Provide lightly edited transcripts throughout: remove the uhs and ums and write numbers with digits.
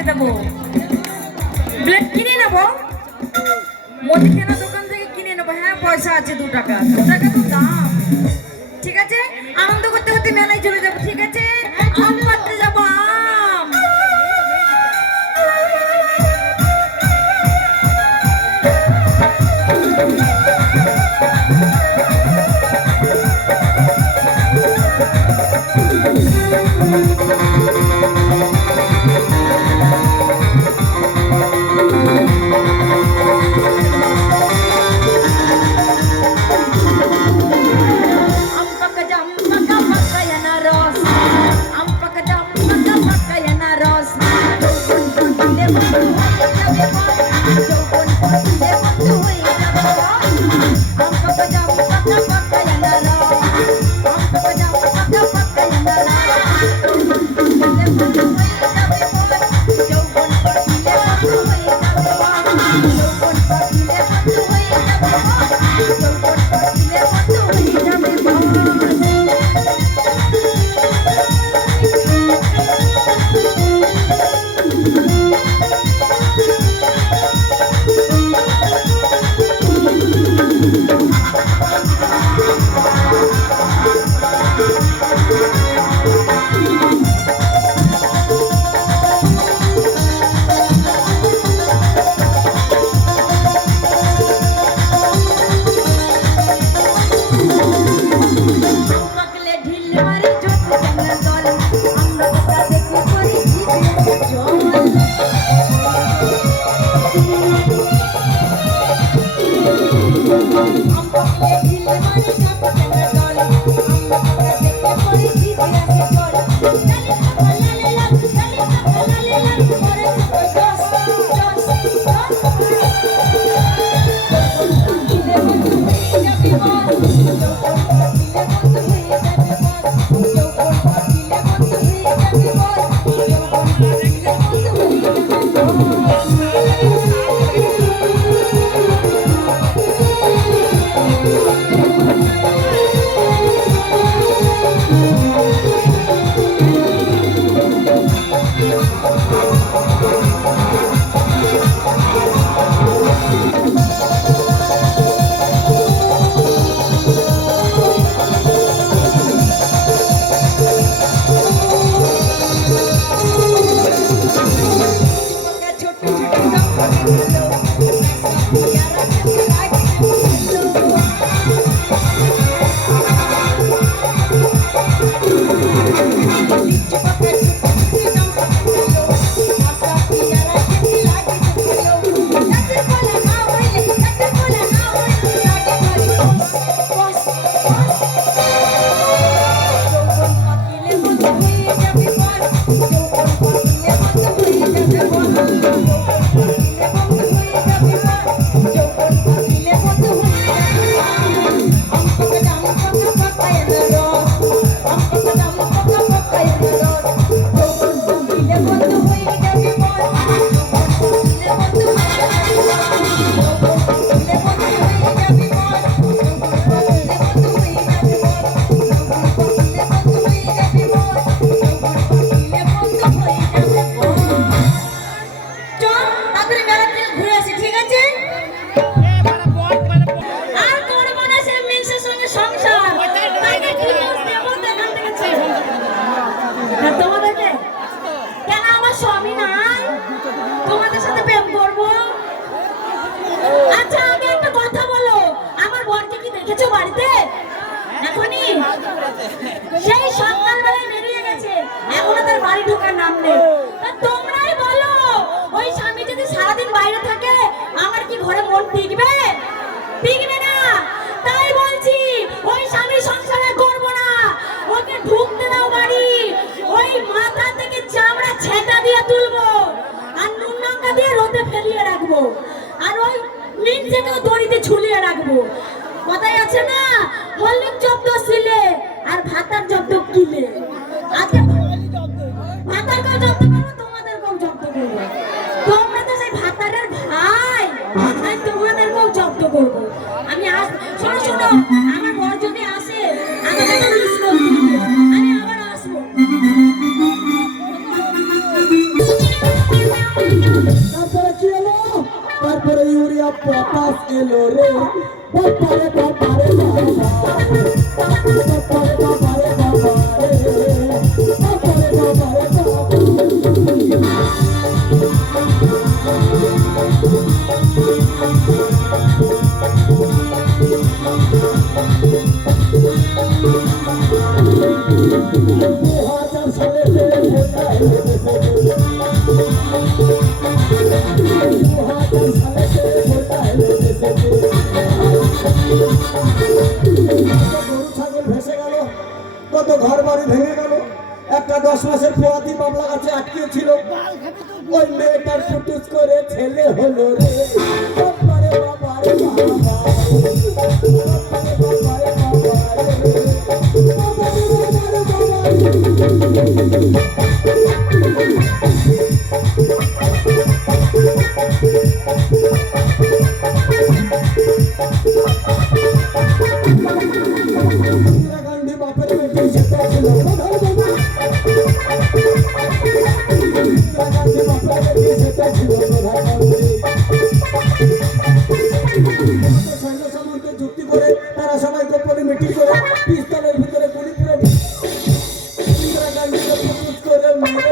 কেটে দেবো। ব্লেড কিনে নেবো, মুদিখানা দোকান থেকে কিনে নেবো। হ্যাঁ পয়সা আছে, 2 টাকা, 2 টাকা তো দাম। ঠিক আছে, আনন্দ করতে করতে মেলায় চলে যাবো। ঠিক আছে, আম পাড়তে যাবো, আম। সেই সকালবেলায় বেরিয়ে গেছে, এখনো তার বাড়ি ঢোকার নাম নেই। তোমরাই বলো, ওই স্বামী যদি সারাদিন বাইরে থাকে, আমার কি ঘরে মন টিকবে? টিকবে না। তাই বলছি, ওই স্বামী সংসারে করব না, ওকে ঢুকতে দাও বাড়ি। ওই মাথা থেকে চামড়া ছেঁটা দিয়ে তুলবো, আর নুন লঙ্কা দিয়ে রোদে ফেলিয়ে রাখবো, আর ওই মিনসেকেও দড়িতে ঝুলিয়ে রাখবো। কথাই আছে না, মল্লিক জব্দ ছিলে আর ভাতার জব্দ কিলে। আজকে ভাতারকেও জব্দ করবো, তোমাদেরকেও জব্দ করবো। তোমরা তো সেই ভাতারের ভাই, আমি তোমাদেরকেও জব্দ করবো। আমি শোনো শোনো, আমার বর যদি আসে আমাকে তো মিস করতে দিবে, আমি আবার আসবো। পটাশ এলো রে বাবারে বাবারে বাবা বাবারে বাবারে কত ঘর বাড়ি ভেঙে গেল। একটা 10 মাসের পোয়াতি বাবলা গাছে আটকে ছিল, ওই মেয়েটার ফুটুস করে ছেলে হলো রে বাবারে বাবারে বাবা বাবারে বাবারে গান্ধী বাপের বেটি সেটা ছিল যুক্তি করে তারা সবাই গোপনে মিটিং করে পিস্তলের ভিতরে গুলি করে ইন্দিরা গান্ধীকে প্রপোজ করে মেরে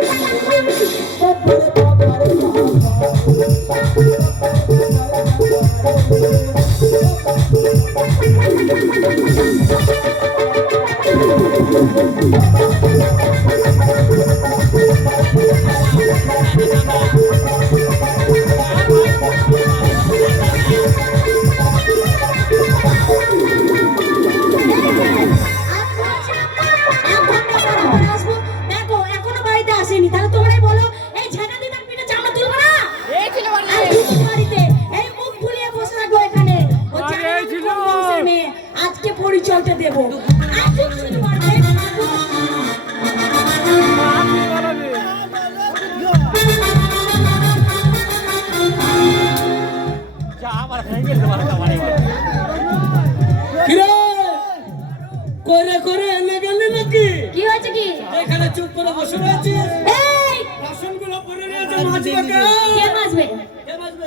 আজকে পরিচয়টা দেবো। করে করে এনে গেলি নাকি? কি হয়েছে কি? এখানে চুপ করে বসে রয়েছিস। এই বাসনগুলো পড়ে রয়েছে, মাজবে কে? কে মাজবে?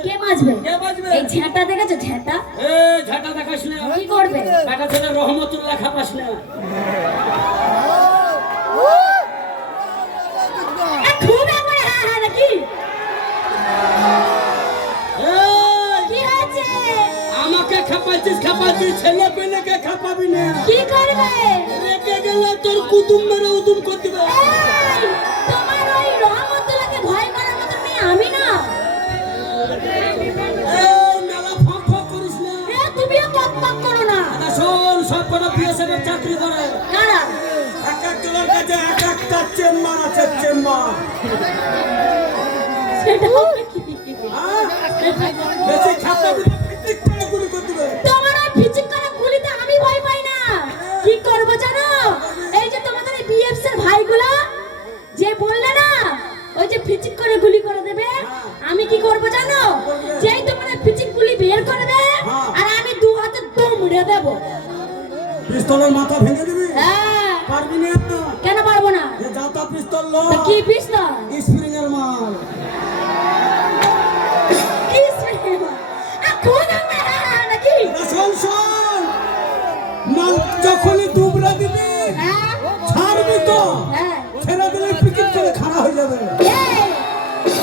কে মাজবে? কে মাজবে? এই ঝেঁটা দেখেছো ঝেঁটা? এই ঝাঁটা দেখাস না। কি করবে? বেটা ছেলে রহমতুল্লাহ খাপাস না। খুব একবারে হ্যাঁ হ্যাঁ নাকি? কি হয়েছে? আমাকে খাপাচ্ছিস ছেলে পেলেকে খাপাবি না। কি করবে? রেখে গেলে তোর কুতুম মেরে উদুম করে দিবে। এই, তোমার ওই রহমতুল্লাহকে ভয় করার মতো মেয়ে আমি না। মেলা ফাঁক ফাঁক করিস না। তুমিও পক পক করো না। শোন, সব কটা বিএসএফ চাকরি করে। কারা? এক একজনের কাছে এক একটা চেম্বার আছে, চেম্বার। সেটা হবে কি? বেশি খাতা দিলে পিটিক করে গুলি করে দিবে। তোমার ওই ফিচিক করা গুলিতে আমি ভয় পাই না। কি করব জানো? এই যে তোমাদের বিএফএস এর ভাইগুলো যে বললে না ওই যে ফিচিক করে গুলি করে দেবে, আমি কি করব জানো? যেই তোমার ফিচিক গুলি বের করবে আর আমি দু হাতে দমড়ে দেব। পিস্তলের মাথা ভেঙে দিবি? হ্যাঁ। পারবি না? কেন পারবো না? এ যাতা পিস্তল লো। কি পিস্তল? স্প্রিং এর মাল। কি স্প্রিং? খুন আমি নাকি? শোন শোন, মাল যখনই দুবরা দিবি হ্যাঁ ছাড়বি তো? হ্যাঁ। ছেড়ে দিলে পিকিট করে খাড়া হয়ে যাবে। এই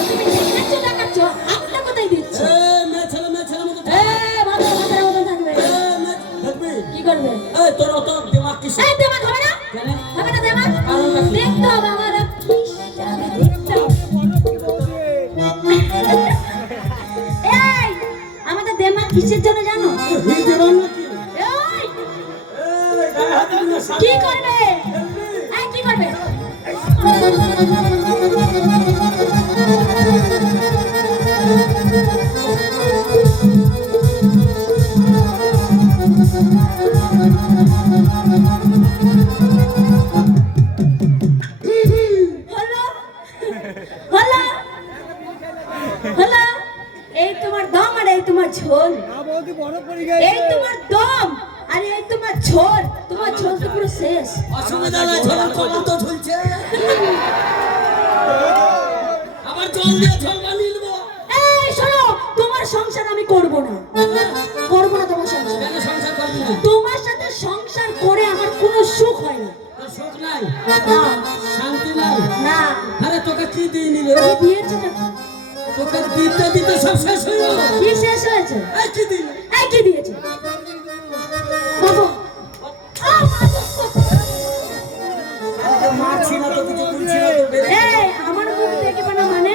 তুমি দেখাচ্ছ দেখাচ্ছ, হাতটা কোথায় দিচ্ছ? মেয়ে ছেলে মতো মাথা মাথার মতো থাকবে। দেখবি কি করবে? এই তোর অত দিমাগ কিসে? এই দেমাগ হবে না? কেন? হবে না দেমাগ? কারণটা কি? দেখতে হবে আমার কিস দেখতে হবে। এই আমাদের দেমাগ কিসের জন্য জানো? এই দেবান নাকি? এই এই গায়ে হাত দিবি না, কি করবে? এই কি করবে? হলো হলো হলো, এই তোমার দম আর এই তোমার ঝোল। এই তোমার দম আর এই তোমার ঝোল। তোমার ঝোল তো পুরো শেষ। অসুবিধা নাই, ঝোলের কলা তো ঝুলছে। আবার জল দিয়ে ঝোল বানিয়ে নেবো। এই শোনো, তোমার সংসার আমি করব না। নাই, না শান্তি নাই। না আরে তোকে কি দিইনি রে? কি দিয়েছে তো? তোকে দিতে দিতে সব শেষ হয়ে গেল। কি শেষ হয়েছে? এই কি দিলি? এই কি দিয়েছে বাবু? মারছি না তো, কিছু তুলছি না তো, বেরে। এই আমার মুখ দেখবে না মানে?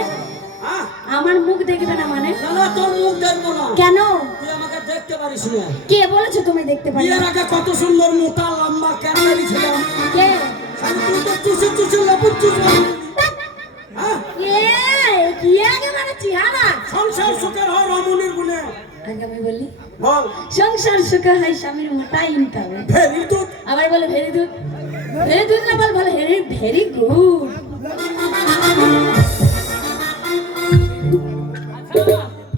হ্যাঁ? আমার মুখ দেখবে না মানে? না না, তোর মুখ দেখবো না। কেন? তুই আমাকে দেখতে পারিস না। কে বলেছে তুমি দেখতে পারবে? বিয়ের আগে কত সুন্দর মোটা লম্বা ক্যামেরি ছিলাম। কে? তুই তো চুষে চুষে লবণ চুষ বানাবি। হ্যাঁ? কি আগে মানে চেহারা? সংসার সুখের হয় রমণীর গুণে। আগে আমি বলি বল। সংসার সুখে হয় স্বামীর মোটা ইনকাম। Very good. আবার বলে ভেরি গুড। ভেরি গুড না বল, বলে ভেরি ভেরি গুড।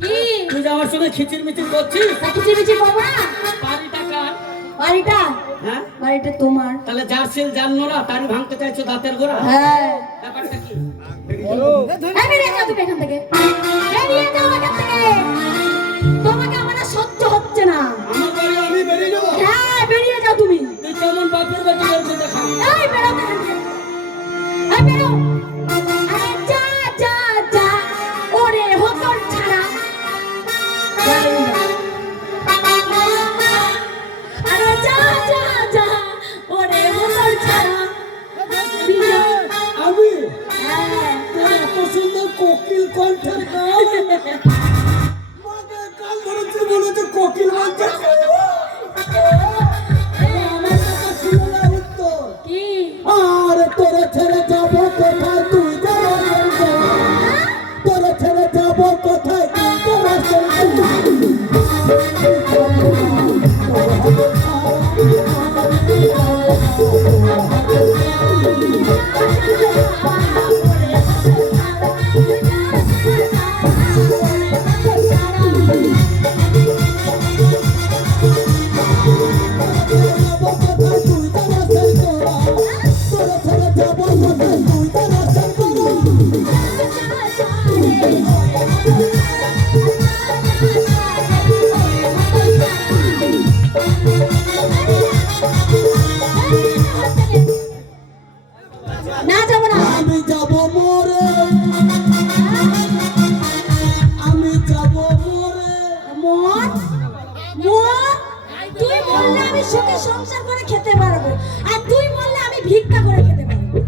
কি? তুই যে আমার সঙ্গে খিচির মিচির করছিস। কিচি বিচি করবো না? বাড়িটা কার? বাড়িটা? হ্যাঁ? বাড়িটা তোমার। তাহলে যার সেল জানো না তারই ভাঙতে চাইছো দাঁতের গোড়া। হ্যাঁ। ব্যাপারটা কি? এই বেরিয়ে যাও তুমি এখান থেকে। বেরিয়ে যাও এখান থেকে। তোমাকে আমার আর সহ্য হচ্ছে না। আমার বাড়ি আমি বেরিয়ে যাবো। হ্যাঁ, বেরিয়ে যাও তুমি। তুই কেমন বাপের বেটি বেরকে দেখা। এই বেরো এখান থেকে। এই বেরো। আরে যা যা যা। ওরে হতর ছাড়া। আরে যা যা যা। ওরে হতর ছাড়া। আমি হ্যাঁ। তোর এত সুন্দর কোকিল কণ্ঠের গান। মাকে কাল ধরেছি বলেছে কোকিল বলছে। আমার কথা ছিল না উত্তর। কি? আর তোরে ছেড়ে যাবো কোথায় তুই যাবো? তোরে ছেড়ে যাবো কোথায় তুই না যাবো না। আমি যাবো মোরে, আমি যাবো মোরে। মন মন তুই বললে আমি সুখে সংসার করে খেতে পারবো, আর তুই বললে আমি ভিক্ষা করে খেতে পারবো।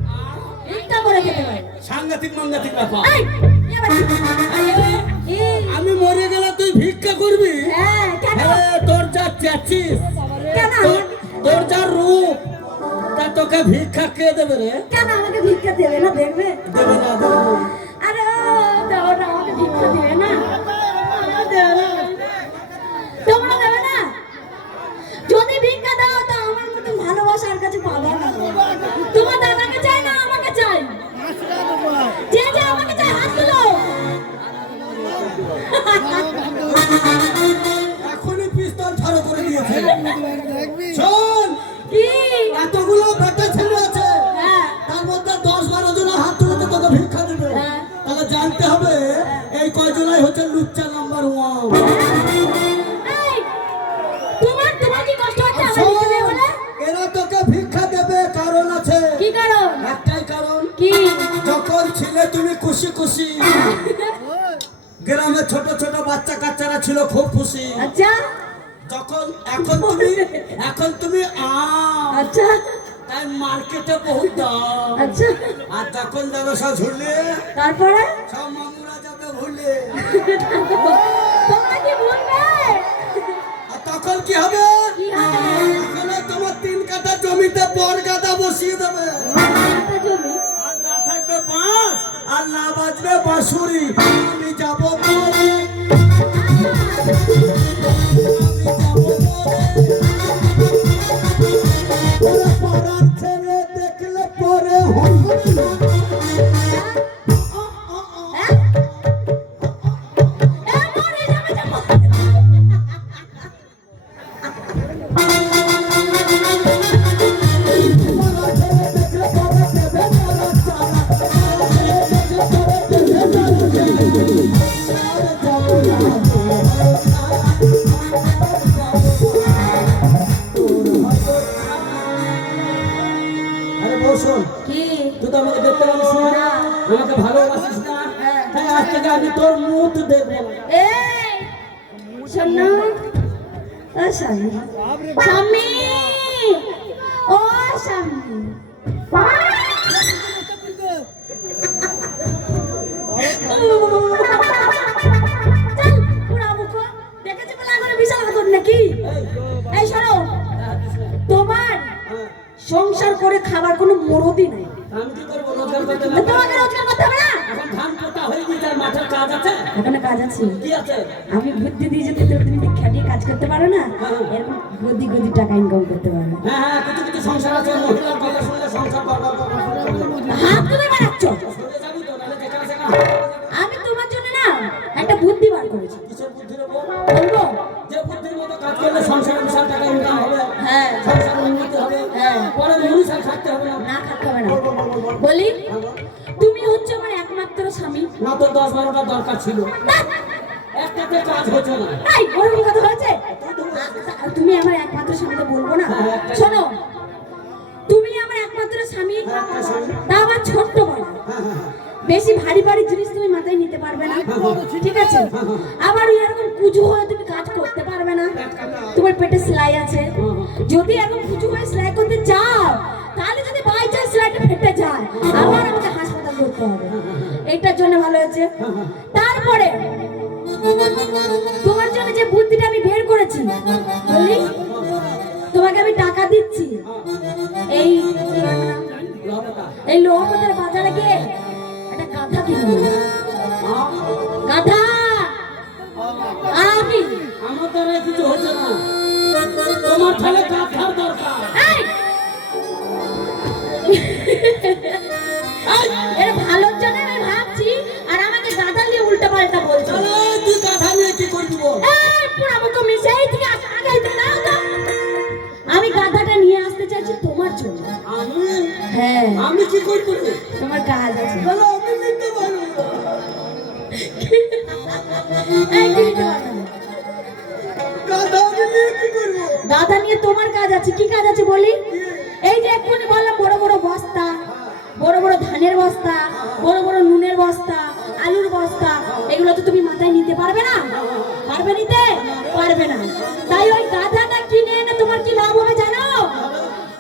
ভিক্ষা করে খেতে পারবো। সাংঘাতিক মাঙ্গাতিক ব্যাপার। এই, এবার এই, আমি মরে গেলে তুই ভিক্ষা করবি? হ্যাঁ, কেন? তোর যা চাচ্ছিস, কেন? তোর যা রূপ, তা তোকে ভিক্ষা কে দেবে রে? কেন আমাকে ভিক্ষা দেবে না? দেখবে? দেবে না, দেবে না। আরে দাও না, আমাকে ভিক্ষা দেবে না? দেবে না। তোমরা দেবে না? যদি ভিক্ষা দাও তো আমার মতো ভালোবাসার কাছে পাবা না। তোমার দাদাকে চাই না আমাকে চাই? যে যে আমাকে চাই হাত তুলো। এখনই পিস্তল ছাড়ো করে দিয়েছে। শোন, কি? এতগুলো বেটা ছেলে আছে, হ্যাঁ, তার মধ্যে 10-12 জন হাত তুলেতে তোকে ভিক্ষা দেবে। হ্যাঁ। তাহলে জানতে হবে এই কয়জনাই হচ্ছে লুচ্চা নাম্বার 1। এই, তোমার কি কষ্ট হচ্ছে আমার ভিক্ষা দেবে বলে? এরা তোকে ভিক্ষা দেবে, কারণ আছে। কি কারণ? একটাই কারণ, কি? যখন ছিলে তুমি খুশি খুশি, গ্রামে ছোট ছোট বাচ্চা কাচ্চারা ছিল খুব খুশি। আচ্ছা যখন এখন তুমি আচ্ছা তাই মার্কেটে বহুত দাম। আচ্ছা, আর যখন যাবে সব ঝুলে, তারপরে সব মামুরা যাবে ভুলে। তোমরা কি বলবে? আর তখন কি হবে? কি হবে? ওখানে তোমার 3 কাঠা জমিতে বর গাদা বসিয়ে দেবে। একটা জমি। আর না থাকবে বাঁশ, আর না বাজবে বাঁশুরি। আমি যাবো মোরে, ওরে পাড়ার ছেলে দেখলে পরে হংকরি না। হ্যাঁ? এ, মরে যাবে, যাবো। পাড়ার ছেলে দেখলে পরে দেবে মরা চারা। পাড়ার ছেলে দেখলে পরে দেবে মরা চারা। আমাকে ভালোবাসিস না, তাই আজ থেকে আমি তোর মুখ দেব। এই শোনো, ও স্বামী, স্বামী, ও স্বামী, চল পুরা মুখ দেখেছি বলে আমার বিশাল হাত নাকি। এই শোনো, তোমার সংসার করে খাবার কোনো মরদই নাই। আমি কি করবো? রোজগার করতে না? তোমাকে রোজগার করতে হবে না। এখন ধান পোতা হয়ে গেছে, আর মাঠের কাজ আছে। এখানে কাজ আছে, কি আছে? আমি বুদ্ধি দিয়ে যদি তুমি খাটিয়ে কাজ করতে পারো না, এরকম গদি গদি টাকা ইনকাম করতে পারো। হ্যাঁ হ্যাঁ, কিছু কিছু সংসার আছে, মহিলার কথা শুনলে সংসার করবার হাত তুমি বাড়াচ্ছ। যাবি তো, নাহলে যেখানে সেখানে হাত দেবে। আমি তোমার জন্য না একটা বুদ্ধি বার করেছি, কিসের বুদ্ধির উপর? বলবো? যে বুদ্ধির মতো কাজ করলে সংসারে বিশাল টাকা ইনকাম হবে, হ্যাঁ সংসারে উন্নতি হবে, হ্যাঁ, পরে মনুষ্য আর খাটতে হবে না। না খাতে হবে না। বলি, তুমি হচ্ছে আমার একমাত্র স্বামী। না তো 10-12টা দরকার ছিল, একটাতে কাজ হচ্ছে না। এই ওরকম কথা হয়েছে? তুমি আমার একমাত্র স্বামী তো বলবো না। শোনো, তুমি আমার একমাত্র স্বামী, তা আবার ছোট্ট বড়, বেশি ভারী ভারী জিনিস তুমি মাথায় নিতে পারবে না, ঠিক আছে? আবার এরকম কুজু হয়ে তুমি কাজ করতে পারবে না, তোমার পেটে সেলাই আছে। যদি এরকম কুজু হয়ে সেলাই করতে যাও, তাহলে যদি বাই চান্স সেলাইটা ফেটে যায়, আবার আমাকে হাসপাতাল করতে হবে। এইটার জন্য ভালো হয়েছে। তারপরে তোমার জন্য যে বুদ্ধিটা আমি বের করেছি, বলি, তোমাকে আমি টাকা দিচ্ছি। এই এই লোহাপথের বাজারে গিয়ে একটা গাধা কিনবো। গাধা আমি, আমার দ্বারা কিছু হচ্ছে না, তোমার তাহলে গাধার দরকার। এই! এর ভালোর জন্য আমি ভাবছি, আর আমাকে গাধা নিয়ে উল্টা পাল্টা বলছো। তাহলে তুই গাধা নিয়ে কি করে দিব? এই পুরা মতো মিশে এই থেকে আগে এই থেকে নাও তো। আমি গাধাটা নিয়ে আসতে চাইছি তোমার জন্য। আমি হ্যাঁ, আমি কি করব? তোমার কাজ আছে। বলো, আমি নিতে পারবো না। এই কি নিতে পারবে না? গাধা আমি নিয়ে কি করবো? গাধা নিয়ে তোমার কাজ আছে। কি কাজ আছে বলি? এই যে এক্ষুনি বললাম, বড় বড় বস্তা, বড় বড় ধানের বস্তা, বড় বড় নুনের বস্তা, আলুর বস্তা, এগুলো তো তুমি মাথায় নিতে পারবে না। পারবে নিতে? পারবে না। তাই ওই গাধাটা কিনে এনে তোমার কি লাভ হবে জানো?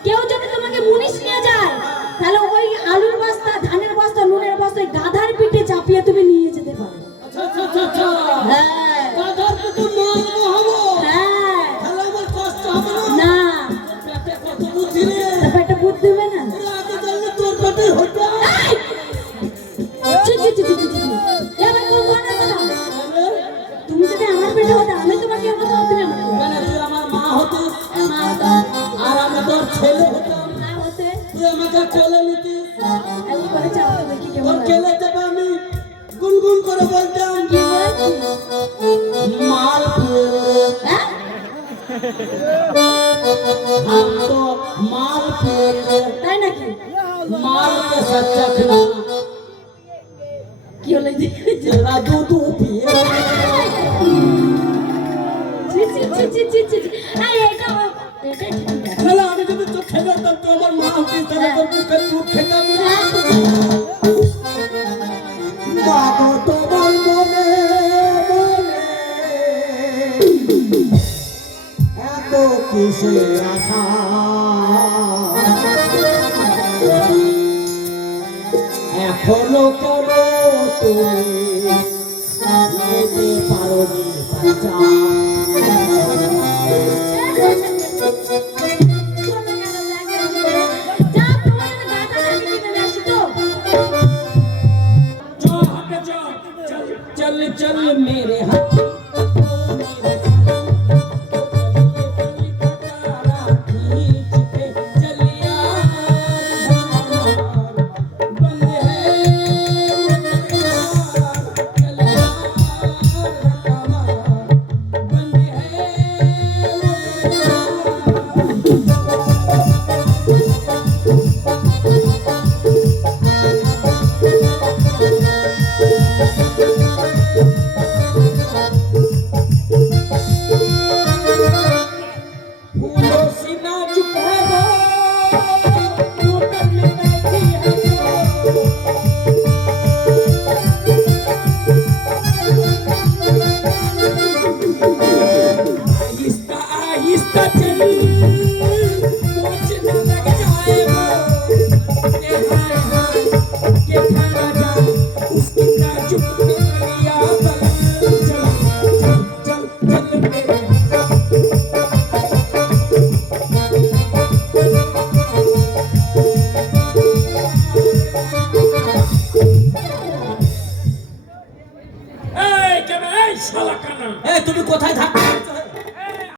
কেউ যদি তোমাকে মুনিশ নিয়ে যায়, তাহলে ওই আলুর বস্তা, ধানের বস্তা, নুনের বস্তা ওই গাধার পিঠে চাপিয়ে তুমি নিয়ে যেতে পারো। আচ্ছা আচ্ছা আচ্ছা আচ্ছা। হ্যাঁ গাধার তো মারবো হবো। হ্যাঁ, তাহলে আমার কষ্ট হবে না? না পেটে কত বুদ্ধি রে। তা পেটে বুদ্ধি হবে না। আগে জানলে তোর পেটে হতো। ছি, ছি, ছি, ছি, ছি, ছি। এবার কোন ধরনের কথা? তুমি যদি আমার পেটে হতো, আমি তোমাকে হতো, তুমি আমাকে হতো। কেন তুই আমার মা হতিস, মা হতো, আর আমি তোর ছেলে হতাম। মা হতে, তুই আমাকে কোলে নিতিস, এই করে চাপতে দেখি কেমন তোর লাগে। কেলে দেবে আমি গুনগুন করে বলতাম, কি বলছিস? মাল পিয়ে হ্যাঁ? हम तो माल पिए, তাই নাকি? माल के सच्चा खिलाना, কি হলো দেখি? तेरा दूध पिए। ছি, ছি, ছি, ছি, ছি, ছি, ছি। এই, এটা ঠিক আছে। चला আমি যদি তো খেলে তো আমার মা হতিস, তাহলে তোর মুখের দুধ খেতাম না। মা গো তোমার মনে মনে এত কিসের আশা, এখনো কেন তুমি যেতে পারোনি বাঁচা? যা, তোমার গাটা আমি কিনে আসি তো। चल चल चल मेरे हाथ